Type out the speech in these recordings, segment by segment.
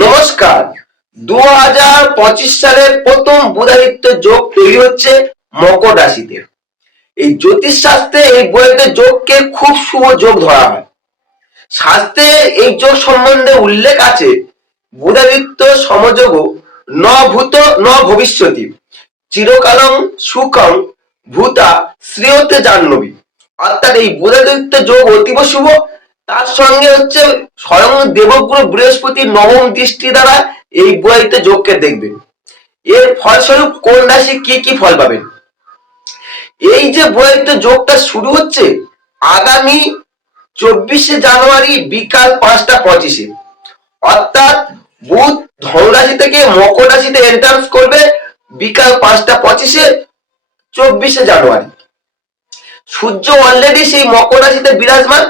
নমস্কার। 2025 সালের প্রথম বুধাদিত্য যোগ তৈরি হচ্ছে মকর রাশিতে। এই জ্যোতিষ শাস্ত্রে এই বুধাদিত্য যোগকে খুব শুভ যোগ ধরা হয়। শাস্ত্রে এই যোগ সম্বন্ধে উল্লেখ আছে, বুধাদিত্য সমযোগ ন ভূত ন ভবিষ্যতি চিরকালং সুখং ভূতা শ্রেয়তে জাহ্নবী। অর্থাৎ এই বুধাদিত্য যোগ অতীব শুভ। তার সঙ্গে হচ্ছে স্বয়ং দেবগুরু বৃহস্পতির নবম দৃষ্টি দ্বারা এই বুধাদিত্য যোগকে দেখবেন। এর ফলস্বরূপ কোন রাশি কি কি ফল পাবেন। এই যে বুধাদিত্য যোগটা শুরু হচ্ছে আগামী 24শে জানুয়ারি বিকাল 5টা 25-এ। অর্থাৎ বুধ ধনু রাশি থেকে মকর রাশিতে এন্ট্রান্স করবে বিকাল 5টা 25-এ 24শে জানুয়ারি। সূর্য অলরেডি সেই মকর রাশিতে বিরাজমান।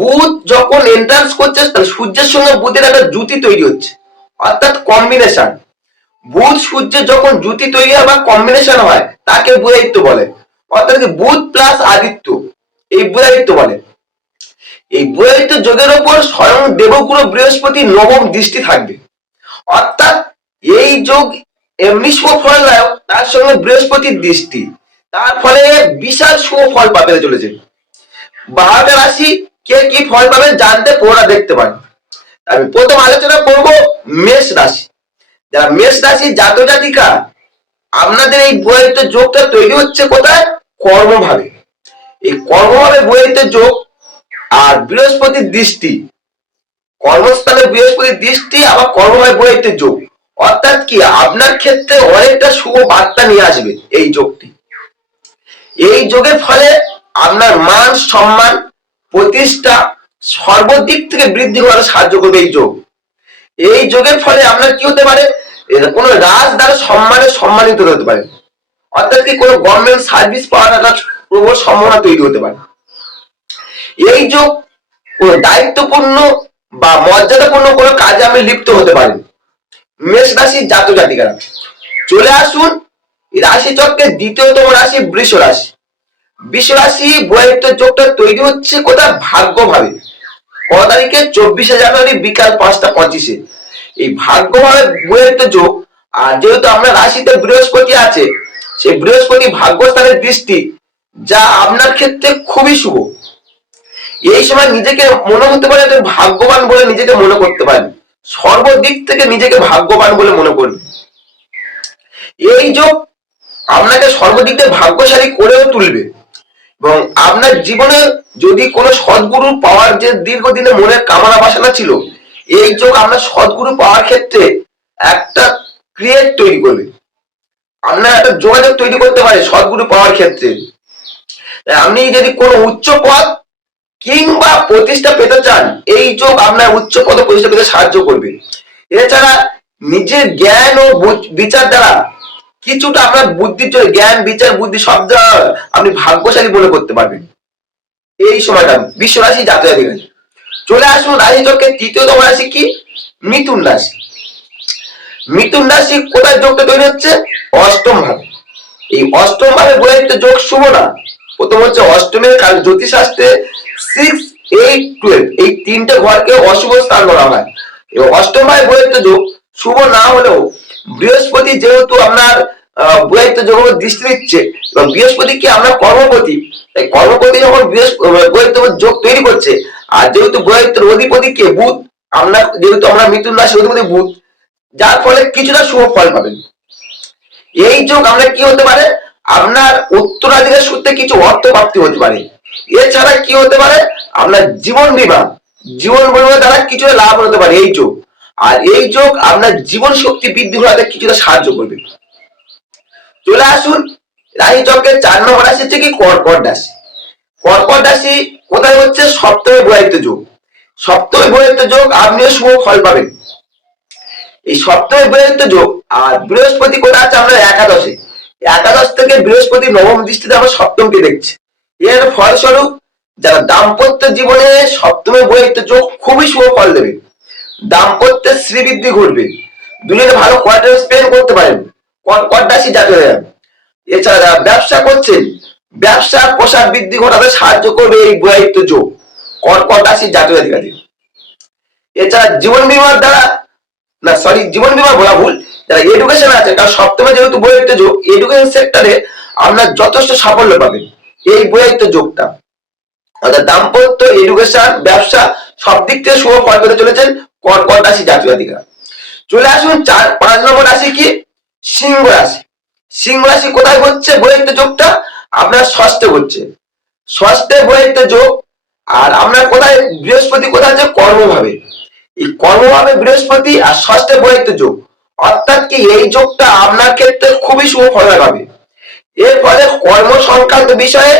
বুধ যখন এন্ট্রান্স করছে সূর্যের সঙ্গে বুধের একটা জুতি তৈরি হচ্ছে, অর্থাৎ কম্বিনেশন। বুধ সূর্যের যখন জুতি তৈরি হয় বা কম্বিনেশন হয় তাকে বুধাদিত্য বলে। অর্থাৎ বুধ প্লাস আদিত্য, এই বুধাদিত্য বলে। এই বুধাদিত্য যোগের ওপর স্বয়ং দেবগুরু বৃহস্পতি নবম দৃষ্টি থাকবে। অর্থাৎ এই যোগ এমনি শুভ ফলদায়ক, তার সঙ্গে বৃহস্পতির দৃষ্টি, তার ফলে বিশাল শুভ ফল পাবে চলেছে। 12টা রাশি কে কি ফল পাবেন জানতে পুরোটা দেখতে পারেন। আমি প্রথম আলোচনা করব মেষ রাশি। যারা মেষ রাশি জাতক জাতিকা, আপনাদের এই বুধাদিত্য যোগটা তৈরি হচ্ছে কোথায়? কর্মভাবে। এই কর্মভাবে বুধাদিত্য যোগ আর বৃহস্পতির দৃষ্টি, কর্মস্থানে বৃহস্পতির দৃষ্টি আবার কর্মভাবে বুধাদিত্য যোগ। অর্থাৎ কি আপনার ক্ষেত্রে অনেকটা শুভ বার্তা নিয়ে আসবে এই যোগটি। এই যোগের ফলে আপনার মান সম্মান প্রতিষ্ঠা সর্বদিক থেকে বৃদ্ধি করার সাহায্য করবে এই যোগ। এই যোগের ফলে আপনার কি হতে পারে? কোন রাজ দ্বারা সম্মানিত হতে পারে। অর্থাৎ কি কোনো গভর্নমেন্ট সার্ভিস পাওয়ার একটা প্রবল সম্ভাবনা তৈরি হতে পারে। এই যোগ দায়িত্বপূর্ণ বা মর্যাদাপূর্ণ কোনো কাজে আপনি লিপ্ত হতে পারেন। মেষ রাশির জাতক জাতিকারা চলে আসুন রাশি চক্রের দ্বিতীয়তম রাশি বৃষ রাশি। বৃষ রাশি বুধাদিত্য যোগটা তৈরি হচ্ছে কোথায়? ভাগ্যভাবে। কত তারিখে? 24শে জানুয়ারি বিকাল 5টা 25-এ। এই ভাগ্যভাবে বুধাদিত্য যোগ। আর যেহেতু আমরা রাশিতে বৃহস্পতি আছে, সেই বৃহস্পতি ভাগ্যস্থানের দৃষ্টি, যা আপনার ক্ষেত্রে খুবই শুভ। এই সময় নিজেকে মনে হতে পারে ভাগ্যবান বলে নিজেকে মনে করতে পারেন, সর্বদিক থেকে নিজেকে ভাগ্যবান বলে মনে করবেন। এই যোগ আপনাকে সর্বদিক থেকে ভাগ্যশালী করেও তুলবে এবং আপনার জীবনে যদি কোনো সদ্গুরু পাওয়ার যে দীর্ঘদিনে মনের কামনা বাসনা ছিল, এই যোগ আপনার সদ্গুরু পাওয়ার ক্ষেত্রে একটা ক্রিয়েট তৈরি করবে। আপনার একটা যোগাযোগ তৈরি করতে পারে সদ্গুরু পাওয়ার ক্ষেত্রে। আপনি যদি কোনো উচ্চ পদ কিংবা প্রতিষ্ঠা পেতে চান, এই যোগ আপনার উচ্চ পদ প্রতিষ্ঠা পেতে সাহায্য করবে। এছাড়া নিজের জ্ঞান ও বিচার দ্বারা কিছুটা আপনার বুদ্ধির জন্য, জ্ঞান বিচার বুদ্ধি সব দ্বারা আপনি ভাগ্যশালী মনে করতে পারবেন এই সময়টা। বৃষ রাশি জাতক জাতিকা চলে আসুন রাশি চক্রের তৃতীয়তম রাশি কি? মিথুন রাশি। মিথুন রাশি কোথায় যোগটা তৈরি হচ্ছে? অষ্টম ভাবে। এই অষ্টম ভাবে বুধাদিত্য যোগ শুভ না। প্রথম হচ্ছে অষ্টমের, কারণ জ্যোতিষ শাস্ত্রে 6, 8, 12 এই তিনটে ঘরকে অশুভ স্থান বলা হয়। এবং অষ্টম ভাবে বুধাদিত্য যোগ শুভ না হলেও বৃহস্পতি যেহেতু আপনার বুধাদিত্য যোগ দৃষ্টি দিচ্ছে এবং বৃহস্পতি কি আমরা কর্মপতি, তাই কর্মপতি যখন বুধাদিত্য যোগ তৈরি করছে, আর যেহেতু বুধাদিত্যের অধিপতি কে? বুধ। যেহেতু আমরা মিথুন রাশির অধিপতি বুধ, যার ফলে কিছুটা শুভ ফল পাবেন। এই যোগ আমরা কি হতে পারে? আপনার উত্তরাধিকার সূত্রে কিছু অর্থ প্রাপ্তি হতে পারে। এছাড়া কি হতে পারে? আপনার জীবন বীমা দ্বারা কিছুটা লাভ হতে পারে এই যোগ। আর এই যোগ আপনার জীবন শক্তি বৃদ্ধি করাতে কিছুটা সাহায্য করবে। চলে আসুন রাশি চক্রের 4 নম্বর রাশি হচ্ছে কি? কর্কট রাশি। কর্কট রাশি কোথায় হচ্ছে? সপ্তমে বুধাদিত্য যোগ। সপ্তমে বুধাদিত্য যোগ আপনিও শুভ ফল পাবেন। এই সপ্তমে বুধাদিত্য যোগ আর বৃহস্পতি কোথায় আছে? আমরা একাদশে। একাদশ থেকে বৃহস্পতি নবম দৃষ্টিতে আমরা সপ্তমকে দেখছি। এর ফলস্বরূপ যারা দাম্পত্য জীবনে সপ্তমে বুধাদিত্য যোগ খুবই শুভ ফল দেবে। দাম্পত্যের শ্রীবৃদ্ধি ঘটবে, দুজনে ভালো কোয়ালিটি স্পেন্ড করতে পারেন কর্কট রাশি জাতকেরা। এছাড়া যারা ব্যবসা করছেন ব্যবসার প্রসার বৃদ্ধি ঘটাতে সাহায্য করবে এই বৈবাহিত যোগ কর্কট রাশির জাতক জাতিকাদের। এছাড়া জীবন বীমার দ্বারা, না সরি জীবন বীমা বলা ভুল, যারা এডুকেশন আছে, কারণ সপ্তমে যেহেতু বৈবাহিত যোগ, এডুকেশন সেক্টরে আমরা যথেষ্ট সাফল্য পাবেন এই বৈবাহিত যোগটা। অর্থাৎ দাম্পত্য, এডুকেশন, ব্যবসা সব দিক থেকে শুভ ফল পেতে চলেছেন কর্কট রাশি জাতক জাতিকা। চলে আসুন 5 নম্বর রাশি কি, সিংহ রাশি। সিংহ রাশি কোথায় হচ্ছে বৈবাহিত যোগটা, আপনার ষষ্ঠে হচ্ছে, ষষ্ঠে বৈবাহিত যোগ। আর আমরা কোথায়, বৃহস্পতি কোথায় আছে, কর্মভাবে। এই কর্মভাবে বৃহস্পতি আর ষষ্ঠে বৈবাহিত যোগ, অর্থাৎ কি এই যোগটা আপনার ক্ষেত্রে খুবই শুভ ফল লাগাবে। এর ফলে কর্ম সংক্রান্ত বিষয়ে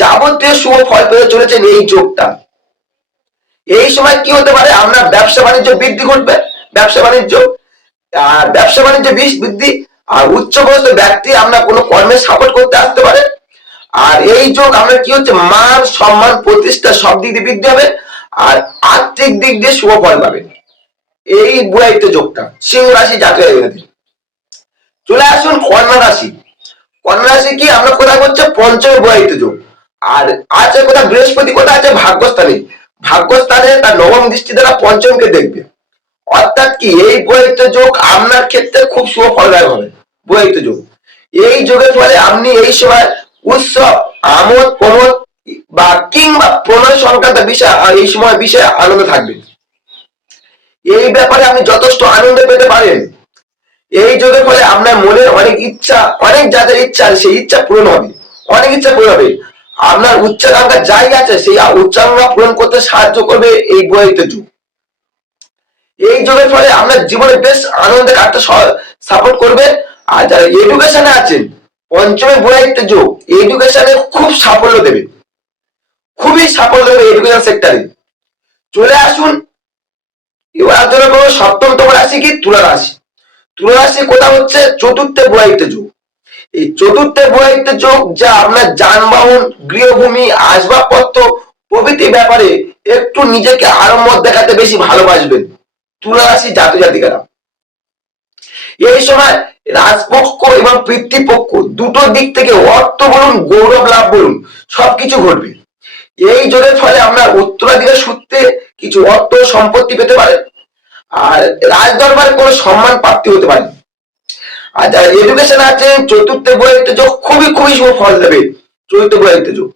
যাবতীয় শুভ ফল পেতে চলেছেন এই যোগটা। এই সময় কি হতে পারে, আপনার ব্যবসা বাণিজ্য বৃদ্ধি ঘটবে, ব্যবসা বাণিজ্য বৃদ্ধি, আর উচ্চপদস্থ ব্যক্তি আপনার কোনো কর্মে সাপোর্ট করতে আসতে পারে। আর এই যোগ আমরা কি হচ্ছে, মান সম্মান প্রতিষ্ঠা সব দিক দিয়ে বৃদ্ধি হবে, আর আর্থিক দিক দিয়ে শুভ ফল পাবেন এই বৈবাহিত যোগটা সিংহ রাশি জাতক জাতিকাদের। চলে আসুন কন্যা রাশি। কন্যা রাশি কি আমরা কোথায় হচ্ছে, পঞ্চমে বৈবাহিত যোগ। আর আছে কোথায়, বৃহস্পতি কোথায় আছে, ভাগ্যস্থানে। ভাগ্যস্থানে তার নবম দৃষ্টি দ্বারা পঞ্চমকে দেখবে, অর্থাৎ কি এই বৈবাহিত যোগ আপনার ক্ষেত্রে খুব শুভ ফলদায়ক হবে। বৈবাহিত যোগ, এই যোগের ফলে আপনি এই সময় উৎসব, আমোদ প্রমোদ বা কিংবা প্রণয় সংক্রান্ত বিষয়, এই সময় বিষয়ে আনন্দ থাকবে। এই ব্যাপারে আপনি যথেষ্ট আনন্দ পেতে পারেন। এই যোগের ফলে আপনার মনের অনেক ইচ্ছা, অনেক যাদের ইচ্ছা সেই ইচ্ছা পূরণ হবে, অনেক ইচ্ছা পূরণ হবে। আপনার উচ্চাকাঙ্ক্ষা যাই আছে সেই উচ্চাকাঙ্ক্ষা পূরণ করতে সাহায্য করবে এই বৈবাহিত যোগ। এই যোগের ফলে আপনার জীবনে বেশ আনন্দে কাটতে সাপোর্ট করবে। আর যারা এডুকেশনে আছেন, পঞ্চমে বৈবাহিত যোগ এডুকেশনে খুব সাফল্য দেবে, খুবই সাফল্য দেবে এডুকেশন সেক্টরে। চলে আসুন এবার আলোচনা করবো সপ্তমতম রাশি কি, তুলা রাশি। তুলা রাশি কোথায় হচ্ছে, চতুর্থে বৈবাহিত যোগ। এই চতুর্থে বৈবাহিত যোগ যা আপনার যানবাহন, গৃহভূমি, আসবাবপত্র প্রভৃতি ব্যাপারে একটু নিজেকে আড়ম্বর দেখাতে বেশি ভালোবাসবেন তুলা রাশি জাতক জাতিকারা। এই সময় রাজপক্ষ এবং পিতৃপক্ষ দুটো দিক থেকে অর্থ বলুন, গৌরব লাভ বলুন, সবকিছু ঘটবে। এই যোগের ফলে আমরা উত্তরাধিকার সূত্রে কিছু অর্থ সম্পত্তি পেতে পারে, আর রাজ দরবারে কোনো সম্মান প্রাপ্তি হতে পারে। আর যারা এডুকেশন আছে, চতুর্থে বৈবাহিত যোগ খুবই খুবই শুভ ফল দেবে চতুর্থ বৈবাহিত যোগ।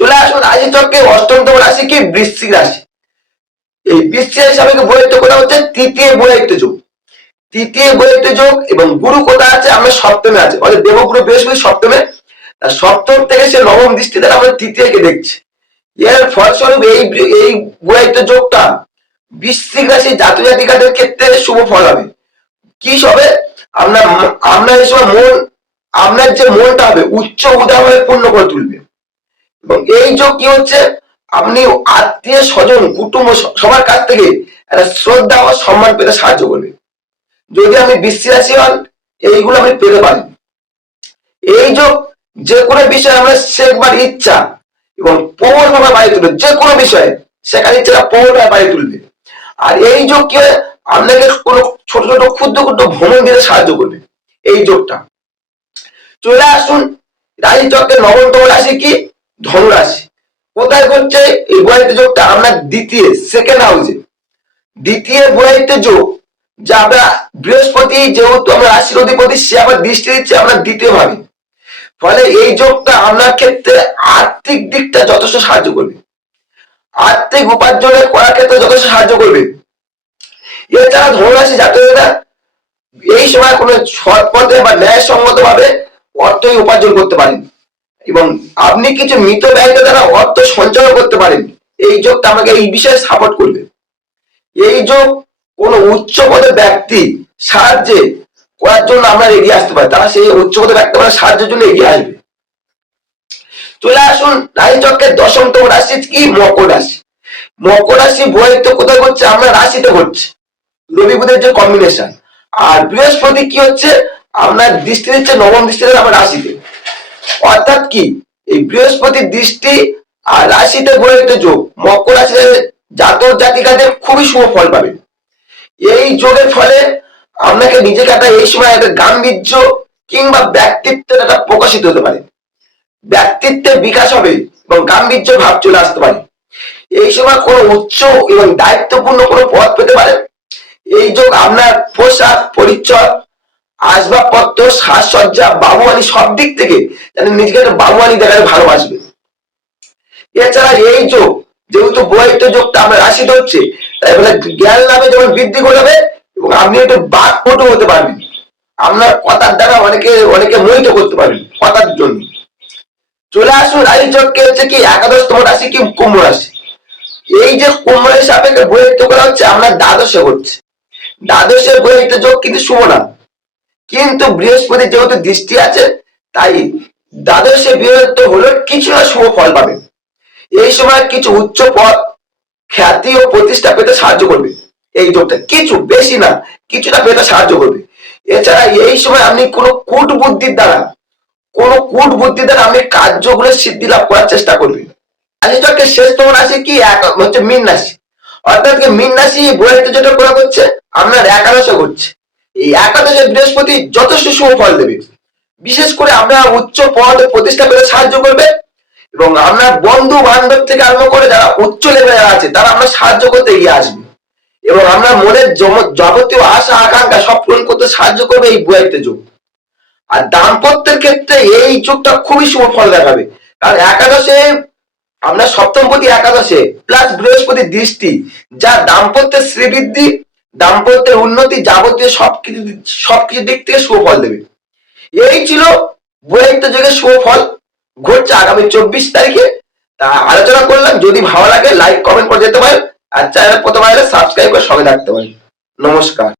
চলে আসুন রাশি চক্রে অষ্টমতম রাশি কি, বৃশ্চিক রাশি। এই বৃশ্চিক রাশি আমাকে বৈবাহিত করা হচ্ছে তৃতীয় বৈবাহিত যোগ। তৃতীয় বৈবাহিত যোগ এবং গুরু কোথায় আছে, আমরা সপ্তমে আছে, অর্থাৎ দেবগুরু বৃহস্পতি সপ্তমে, সপ্তম থেকে সে নবম দৃষ্টি দ্বারা আমরা তৃতীয়কে দেখছি। এর ফলস্বরূপ এই বৈবাহিত যোগটা বৃশ্চিক রাশি জাতক জাতিকাদের ক্ষেত্রে শুভ ফল হবে। কি হবে, আপনার এই সময় মন, আপনার যে মনটা হবে উচ্চ উদাহরণে পূর্ণ করে তুলবে। এবং এই যোগ কি হচ্ছে, আপনি আত্মীয় স্বজন, কুটুম্ব সবার কাছ থেকে একটা শ্রদ্ধা ও সম্মান পেতে সাহায্য করবে। যদি আপনি বৃশ্চিক রাশি হন, এইগুলো আপনি পেতে পারেন। এই যোগ যে কোনো বিষয়ে আমরা শেখবার ইচ্ছা এবং প্রবল ভাবে বাড়িয়ে তুলবে, যে কোনো বিষয়ে শেখার ইচ্ছাটা প্রবল ভাবে বাড়িয়ে তুলবে। আর এই যোগ কি হয়, আপনাকে কোনো ছোট ছোট ক্ষুদ্র ক্ষুদ্র ভ্রমণ দিতে সাহায্য করবে এই যোগটা। চলে আসুন রাশি চক্রের নবমতম রাশি কি, ধনু রাশি। কোথায় করছে এই বৈবাহিত যোগটা, আপনার দ্বিতীয়, সেকেন্ড হাউসে। দ্বিতীয় বৈবাহিত যোগ যা আমরা বৃহস্পতি যেহেতু আমরা রাশির অধিপতি, সে আবার দৃষ্টি দিচ্ছে আপনার দ্বিতীয় ভাবে। ফলে এই যোগটা আপনার ক্ষেত্রে আর্থিক দিকটা যথেষ্ট সাহায্য করবে, আর্থিক উপার্জনের করার ক্ষেত্রে যথেষ্ট সাহায্য করবে। এছাড়া ধনুরাশি জাতকেরা এই সময় কোনো সৎ পথে বা ন্যায়সঙ্গত ভাবে অর্থ উপার্জন করতে পারেন, এবং আপনি কিছু মৃত ব্যয়িত দ্বারা অর্থ সঞ্চয় করতে পারেন। এই যোগটা আমাকে এই বিষয়ে সাপোর্ট করবে। এই যোগ কোন উচ্চ পদের ব্যক্তি সাহায্যে করার জন্য আমরা এগিয়ে আসতে পারি, তারা সেই উচ্চ পদের ব্যক্তি আমরা সাহায্যের জন্য এগিয়ে আসবে। চলে আসুন রাশি চক্রের দশমতম রাশি কি, মকর রাশি। মকর রাশি বৈবাহিত কোথায় হচ্ছে, আমরা রাশিতে হচ্ছে, রবি বুধের যে কম্বিনেশন। আর বৃহস্পতি কি হচ্ছে, আপনার দৃষ্টি দিচ্ছে নবম দৃষ্টিতে আমার রাশিতে, অর্থাৎ কি এই বৃহস্পতির দৃষ্টি আর রাশিতে বৈবাহিত যোগ মকর রাশিতে জাতক জাতিকাদের খুবই শুভ ফল পাবে। এই যোগের ফলে আপনাকে নিজেকে একটা এই সময় একটা গাম্ভীর্য কিংবা ব্যক্তিত্বের একটা প্রকাশিত হতে পারে। ব্যক্তিত্বের বিকাশ হবে এবং গাম্ভীর্য ভাব চলে আসতে পারে। এই সময় কোনো উচ্চ এবং দায়িত্বপূর্ণ কোনো পদ পেতে পারেন। এই যোগ আপনার পোশাক পরিচ্ছদ, আসবাবপত্র, সাজসজ্জা, বাবুয়ানি সব দিক থেকে নিজেকে একটা বাবুয়ানি দেখাতে ভালোবাসবে। এছাড়া এই যোগ যেহেতু বৈহিত্ব যোগটা আপনার রাশিতে হচ্ছে, তাই বলে জ্ঞান লাভে যেমন বৃদ্ধি ঘটাবে এবং আপনি একটু বাকপটু হতে পারবেন। আপনার কথার দ্বারা অনেকে মোহিত করতে পারবেন কথার জন্য। চলে আসুন এই যোগকে হচ্ছে কি একাদশতম রাশি কি কুম্ভ রাশি। এই যে কুম্ভ রাশি সাপেক্ষে বৈহিত্ব করা হচ্ছে আপনার দ্বাদশে হচ্ছে। দ্বাদশের বৈহিত্ব যোগ কিন্তু শুভ না, কিন্তু বৃহস্পতি যেহেতু দৃষ্টি আছে তাই দ্বাদশে বৃহত্ব হলো কিছুটা শুভ ফল পাবেন। এই সময় কিছু উচ্চ পদ, খ্যাতি ও প্রতিষ্ঠা পেতে সাহায্য করবে। এই যোগটা কিছু বেশি না, কিছুটা পেতে সাহায্য করবে। এছাড়া এই সময় আপনি কোনো কূট বুদ্ধির দ্বারা আপনি কার্যগুলো সিদ্ধি লাভ করার চেষ্টা করবেন। রাশি চক্রের শেষতম রাশি কি হচ্ছে মীন রাশি। অর্থাৎ মীন রাশি বইতে যেটা করা করছে আপনার একাদশে ঘটছে। এই একাদশে বৃহস্পতি যথেষ্ট শুভ ফল দেবে। বিশেষ করে আমরা উচ্চ পদ প্রতিষ্ঠা পেতে সাহায্য করবে এবং আমরা বন্ধু বান্ধব থেকে আরম্ভ করে যারা উচ্চ লেভেলে আছে তারা আমরা সাহায্য করতে এগিয়ে আসবে এবং আমরা মনের যাবতীয় আশা আকাঙ্ক্ষা সব পূরণ করতে সাহায্য করবে এই বৈহিত্ব যোগ। আর দাম্পত্যের ক্ষেত্রে এই যোগটা খুবই শুভ ফল দেখাবে, কারণ একাদশে আমরা সপ্তমপতি একাদশে প্লাস বৃহস্পতির দৃষ্টি, যা দাম্পত্যের শ্রীবৃদ্ধি, দাম্পত্যের উন্নতি, যাবতীয় সবকিছু দিক থেকে শুভ ফল দেবে। এই ছিল বৈহিত্ব যোগের শুভ ফল ঘটছে আগামী 24 তারিখে। তা আলোচনা করলাম। যদি ভালো লাগে লাইক কমেন্ট করে যেতে পারেন, আর চ্যানেল প্রথম আসলে সাবস্ক্রাইব করে সঙ্গে থাকতে পারেন। নমস্কার।